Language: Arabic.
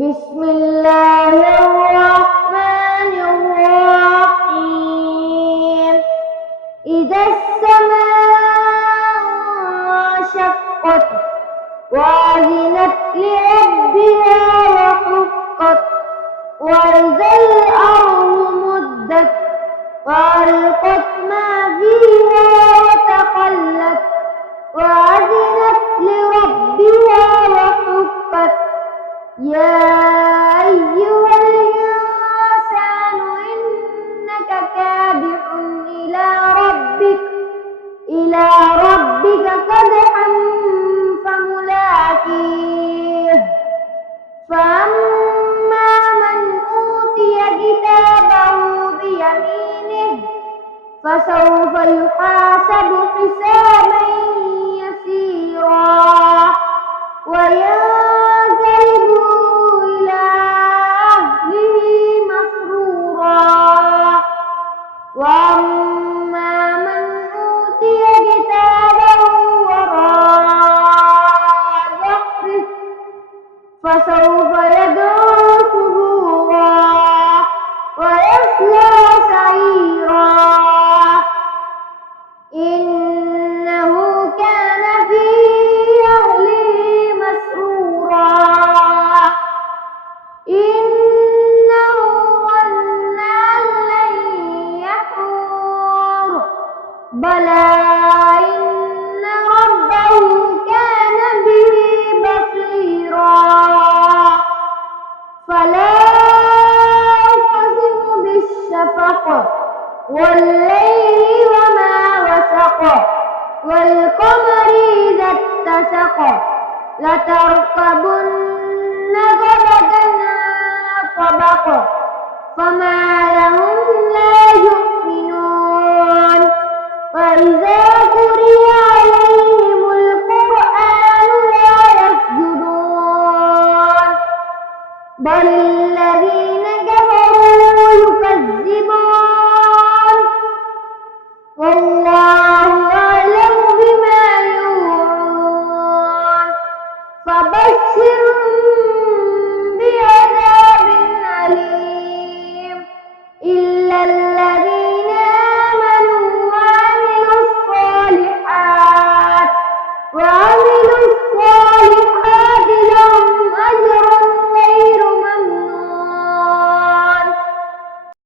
بسم الله الرحمن الرحيم. إذا السماء انشقت وأذنت لربها وحقت وإذا الأرض مدت وألقت ما فيها وتخلت وأذنت لربها وحقت يا أيها الإنسان إنك كادح إلى ربك كدحا فملاقيه فأما من أوتي كتابه بيمينه فسوف يحاسب حسابا يسيرا وينقلب إلى أهله مسرورا وأما من أوتي كتابه وراء ظهره فسوف يدعو ثبورا ويصلى سعيرا إنه كان في أهله مسرورا إنه ظن أن لن يحور بلى إن ربه كان به بصيرا فلا أقسم بالشفق والليل وما وسق والقمر إذا اتسق لتركبن طبقا عن طبق فما لهم لا يؤمنون وإذا قرئ عليهم القرآن لا يسجدون بل